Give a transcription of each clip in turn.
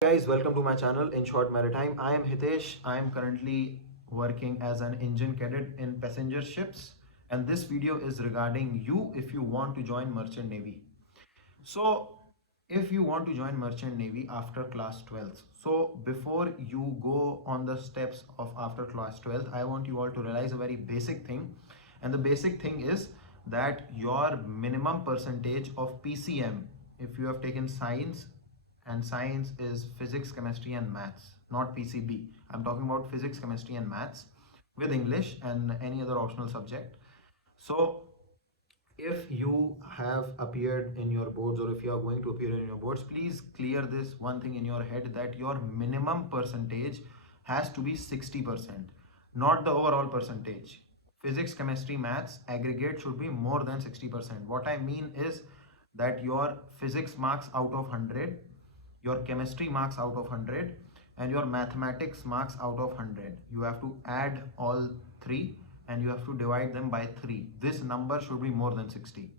Guys, welcome to my channel In Short Maritime. I am Hitesh. I am currently working as an engine cadet in passenger ships, and this video is regarding you if you want to join merchant navy. So if you want to join merchant navy after class 12th, so before you go on the steps of after class 12th, I want you all to realize a very basic thing, and the basic thing is that your minimum percentage of PCM, if you have taken science, and science is physics, chemistry and maths, not PCB. I'm talking about physics, chemistry and maths with English and any other optional subject. So if you have appeared in your boards, or if you are going to appear in your boards, please clear this one thing in your head, that your minimum percentage has to be 60%, not the overall percentage. Physics, chemistry, maths aggregate should be more than 60%. What I mean is that your physics marks out of 100, your chemistry marks out of 100, and your mathematics marks out of 100. You have to add all three and you have to divide them by 3. This number should be more than 60.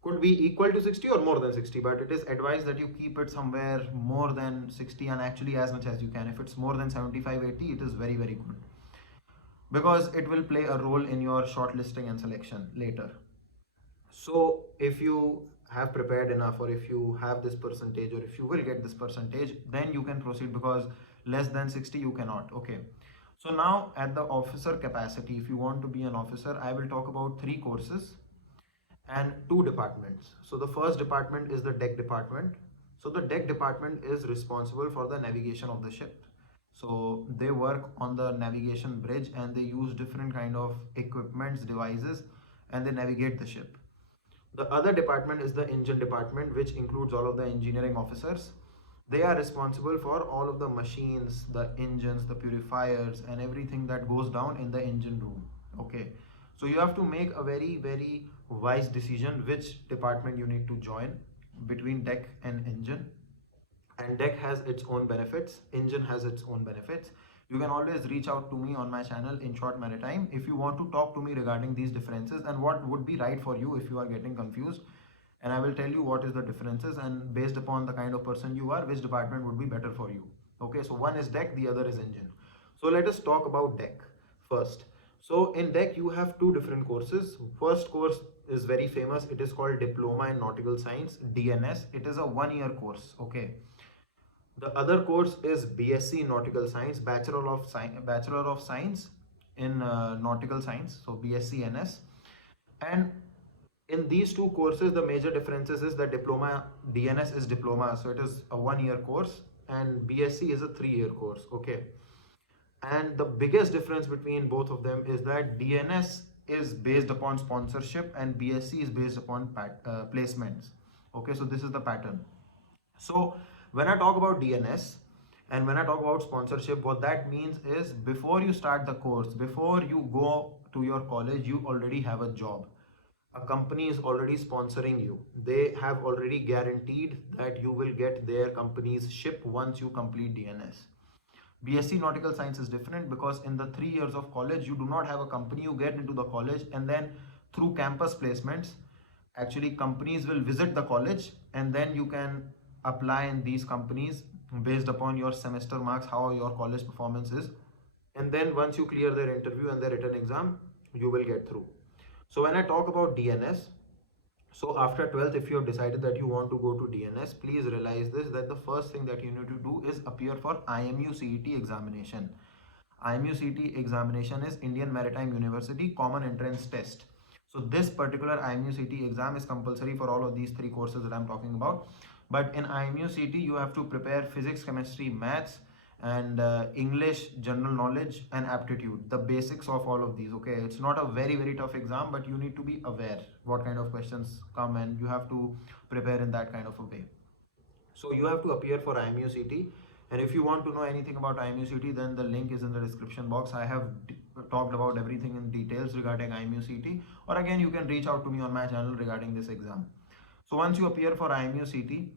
Could be equal to 60 or more than 60, but it is advised that you keep it somewhere more than 60, and actually as much as you can. If it's more than 75, 80, it is very, very good, because it will play a role in your shortlisting and selection later. So if you have prepared enough, or if you have this percentage, or if you will get this percentage, then you can proceed, because less than 60 you cannot. Okay, so now at the officer capacity, if you want to be an officer, I will talk about 3 courses and 2 departments. So the first department is the deck department. So the deck department is responsible for the navigation of the ship. So they work on the navigation bridge and they use different kind of equipments, devices, and they navigate the ship. The other department is the engine department, which includes all of the engineering officers. They are responsible for all of the machines, the engines, the purifiers, and everything that goes down in the engine room. Okay, so you have to make a very, very wise decision which department you need to join between deck and engine. And deck has its own benefits, engine has its own benefits. You can always reach out to me on my channel In Short Maritime if you want to talk to me regarding these differences and what would be right for you if you are getting confused, and I will tell you what is the differences, and based upon the kind of person you are, which department would be better for you. Okay, so one is deck, the other is engine. So let us talk about deck first. So in deck you have 2 different courses. First course is very famous, it is called Diploma in Nautical Science, DNS. It is a 1-year course. Okay, the other course is BSc Nautical Science, Bachelor of Science in Nautical Science, so BSc NS. And in these 2 courses, the major differences is that diploma, DNS is diploma, so it is a 1-year course, and BSc is a 3-year course. Okay, and the biggest difference between both of them is that DNS is based upon sponsorship and BSc is based upon placements. Okay, so this is the pattern. So when I talk about DNS and when I talk about sponsorship, what that means is before you start the course, before you go to your college, you already have a job. A company is already sponsoring you. They have already guaranteed that you will get their company's ship once you complete DNS. BSc Nautical Science is different, because in the 3 years of college, you do not have a company. You get into the college, and then through campus placements, actually companies will visit the college, and then you can apply in these companies based upon your semester marks, how your college performance is. And then once you clear their interview and their written exam, you will get through. So when I talk about DNS, so after 12th, if you have decided that you want to go to DNS, please realize this, that the first thing that you need to do is appear for IMU CET examination. IMU CET examination is Indian Maritime University Common Entrance Test. So this particular IMU CET exam is compulsory for all of these 3 courses that I'm talking about. But in IMU CET, you have to prepare physics, chemistry, maths, and English, general knowledge, and aptitude, the basics of all of these. Okay, it's not a very, very tough exam, but you need to be aware what kind of questions come, and you have to prepare in that kind of a way. So you have to appear for IMU CET, and if you want to know anything about IMU CET, then the link is in the description box. I have talked about everything in details regarding IMU CET, or again you can reach out to me on my channel regarding this exam. So once you appear for IMU CET,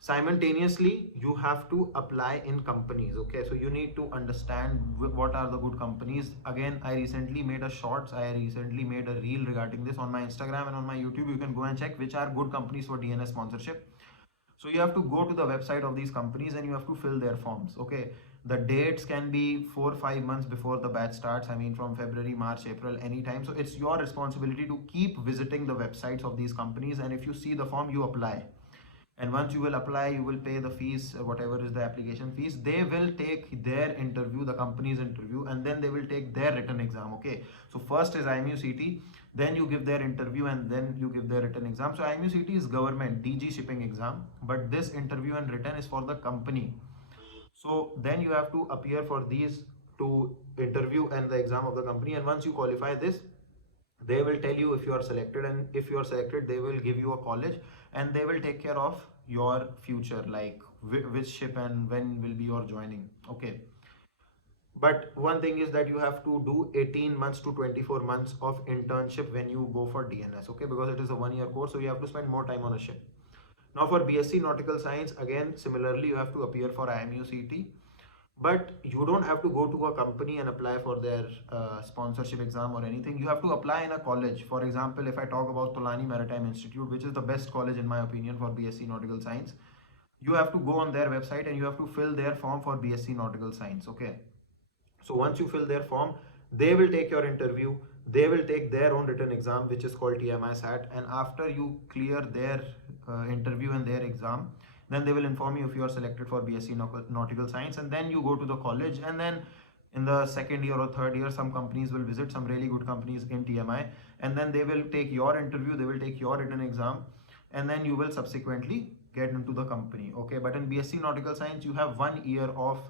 simultaneously you have to apply in companies. Okay, so you need to understand what are the good companies. Again, I recently made a reel regarding this on my Instagram and on my YouTube. You can go and check which are good companies for DNS sponsorship. So you have to go to the website of these companies and you have to fill their forms. Okay. The dates can be 4 or 5 months before the batch starts. I mean, from February, March, April, anytime. So it's your responsibility to keep visiting the websites of these companies. And if you see the form, you apply. And once you will apply, you will pay the fees, whatever is the application fees. They will take their interview, the company's interview, and then they will take their written exam. Okay, so first is IMUCT, then you give their interview, and then you give their written exam. So IMUCT is government DG shipping exam, but this interview and written is for the company. So then you have to appear for these two, interview and the exam of the company. And once you qualify this, they will tell you if you are selected, and if you are selected, they will give you a college and they will take care of your future, like which ship and when will be your joining. Okay, but one thing is that you have to do 18 months to 24 months of internship when you go for DNS. Okay, because it is a 1 year course, so you have to spend more time on a ship. Now for BSc Nautical Science, again similarly you have to appear for IMUCT, but you don't have to go to a company and apply for their sponsorship exam or anything. You have to apply in a college. For example, if I talk about Tolani Maritime Institute, which is the best college in my opinion for BSc Nautical Science, you have to go on their website and you have to fill their form for BSc Nautical Science. Okay, so once you fill their form, they will take your interview. They will take their own written exam, which is called TMI SAT. And after you clear their interview and their exam, then they will inform you if you are selected for BSc Nautical Science. And then you go to the college. And then in the second year or third year, some companies will visit, some really good companies in TMI. And then they will take your interview, they will take your written exam. And then you will subsequently get into the company. Okay, but in BSc Nautical Science, you have 1 year of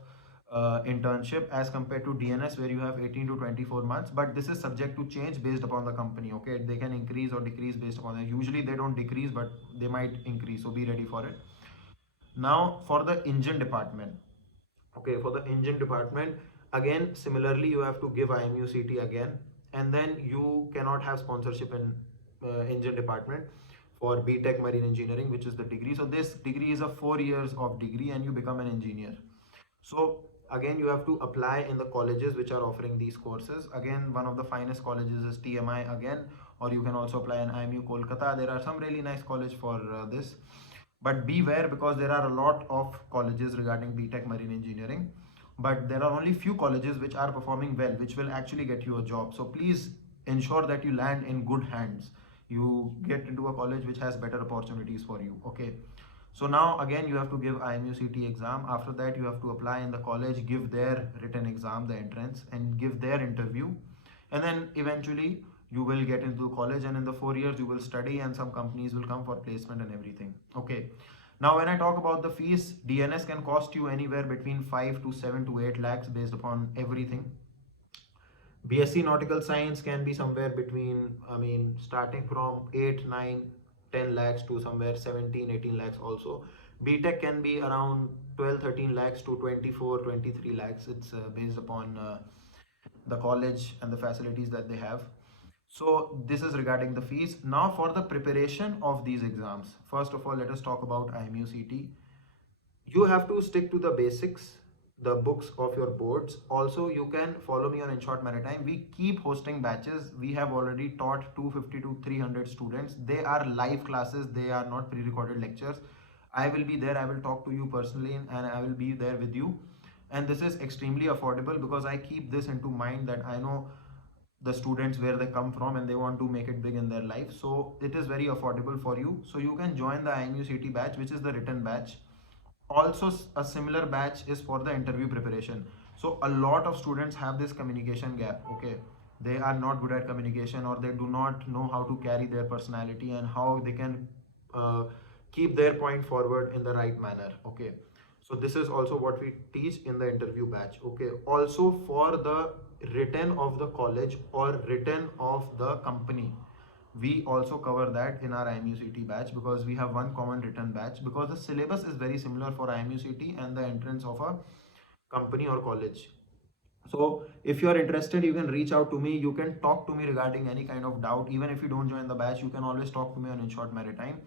internship as compared to DNS, where you have 18 to 24 months, but this is subject to change based upon the company. Okay, they can increase or decrease based upon that. Usually they don't decrease, but they might increase, so be ready for it. Now for the engine department. Okay, for the engine department, again similarly you have to give IMUCT again, and then you cannot have sponsorship in engine department for BTech Marine Engineering, which is the degree. So this degree is a 4 years of degree and you become an engineer. So again you have to apply in the colleges which are offering these courses. Again, one of the finest colleges is TMI again, or you can also apply in IMU Kolkata. There are some really nice college for this, but beware, because there are a lot of colleges regarding BTech Marine Engineering, but there are only few colleges which are performing well, which will actually get you a job. So please ensure that you land in good hands, you get into a college which has better opportunities for you. Okay, so now again you have to give IMUCT exam. After that you have to apply in the college, give their written exam, the entrance, and give their interview, and then eventually you will get into college, and in the 4 years you will study, and some companies will come for placement and everything. Okay, now when I talk about the fees, DNS can cost you anywhere between 5 to 7 to 8 lakhs based upon everything. BSc Nautical Science can be somewhere between, I mean, starting from 8, 9, 10 lakhs to somewhere 17, 18 lakhs also. BTech can be around 12, 13 lakhs to 24, 23 lakhs. It's based upon the college and the facilities that they have. So this is regarding the fees. Now for the preparation of these exams, first of all, let us talk about IMUCT. You have to stick to the basics, the books of your boards. Also, you can follow me on In Short Maritime. We keep hosting batches. We have already taught 250 to 300 students. They are live classes, they are not pre-recorded lectures. I will be there, I will talk to you personally, and I will be there with you. And this is extremely affordable, because I keep this into mind that I know the students where they come from and they want to make it big in their life. So it is very affordable for you. So you can join the IMUCT batch, which is the written batch. Also a similar batch is for the interview preparation. So a lot of students have this communication gap. Okay, they are not good at communication, or they do not know how to carry their personality and how they can keep their point forward in the right manner. Okay, so this is also what we teach in the interview batch. Okay, also for the written of the college or written of the company, we also cover that in our IMUCT batch, because we have one common written batch, because the syllabus is very similar for IMUCT and the entrance of a company or college. So if you are interested, you can reach out to me. You can talk to me regarding any kind of doubt. Even if you don't join the batch, you can always talk to me on In Short Maritime.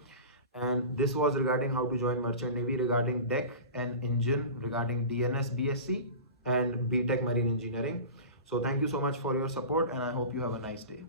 And this was regarding how to join Merchant Navy, regarding deck and engine, regarding DNS BSc and BTech Marine Engineering. So thank you so much for your support, and I hope you have a nice day.